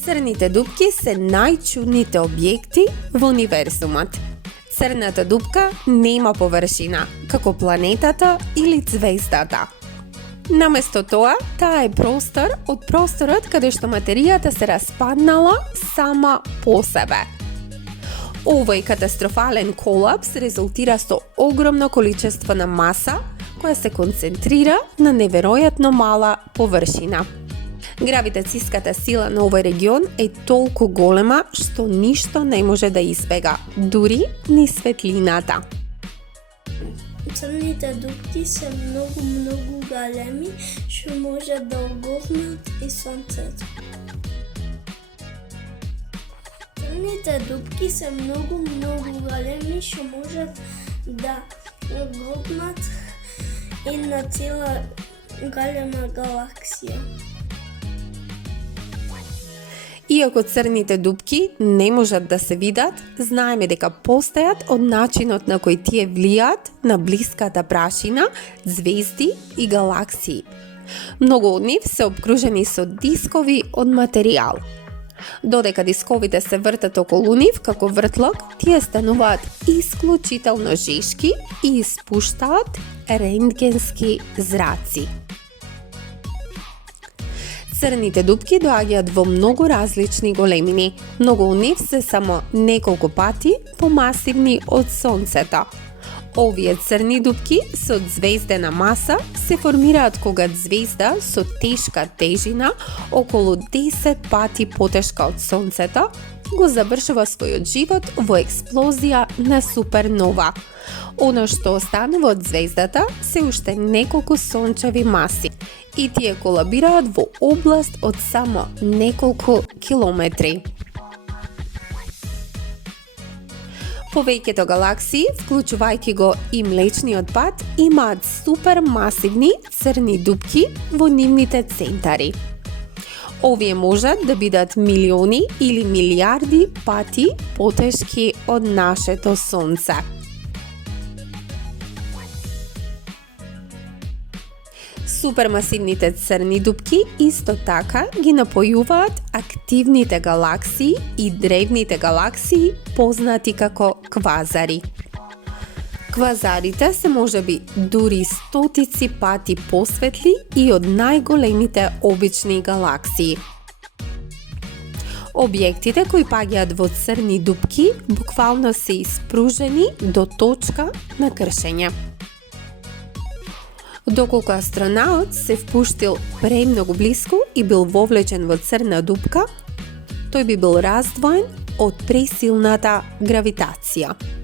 Црните дупки се најчудните објекти во универзумот. Црната дупка нема површина, како планетата или звездата. Наместо тоа, таа е простор од просторот каде што материјата се распаднала сама по себе. Овој катастрофален колапс резултира со огромно количество на маса, која се концентрира на неверојатно мала површина. Гравитацијската сила на овој регион е толку голема што ништо не може да избега, дури ни светлината. Црните дупки се многу големи, што може да оголтнат и сонцето. Црните дупки се многу големи, што можат да оголтнат и на цела голема галаксија. Иако црните дупки не можат да се видат, знаеме дека постојат од начинот на кој тие влијаат на блиската прашина, звезди и галаксии. Многу од нив се обкружени со дискови од материјал. Додека дисковите се вртат околу нив како вртлок, тие стануваат исклучително жешки и испуштаат рентгенски зраци. Црните дупки доаѓаат во многу различни големини. Многу од нив се само неколку пати помасивни од Сонцето. Овие црни дупки со звездена маса се формираат кога звезда со тешка тежина околу 10 пати потешка од Сонцето го завршува својот живот во експлозија на супернова. Оно што останува од звездата се уште неколку сончеви маси и тие колабираат во област од само неколку километри. Повеќето галаксии, вклучувајќи го и Млечниот пат, имаат супермасивни црни дупки во нивните центари. Овие можат да бидат милиони или милиарди пати потешки од нашето Сонце. Супермасивните црни дупки исто така ги напојуваат активните галаксии и древните галаксии познати како квазари. Квазарите се можеби дури стотици пати посветли и од најголемите обични галаксии. Објектите кои паѓаат во црни дупки буквално се испружени до точка на кршење. Доколку астронаут се впуштил премногу блиску и бил вовлечен во црна дупка, тој би бил раздвоен од пресилната гравитација.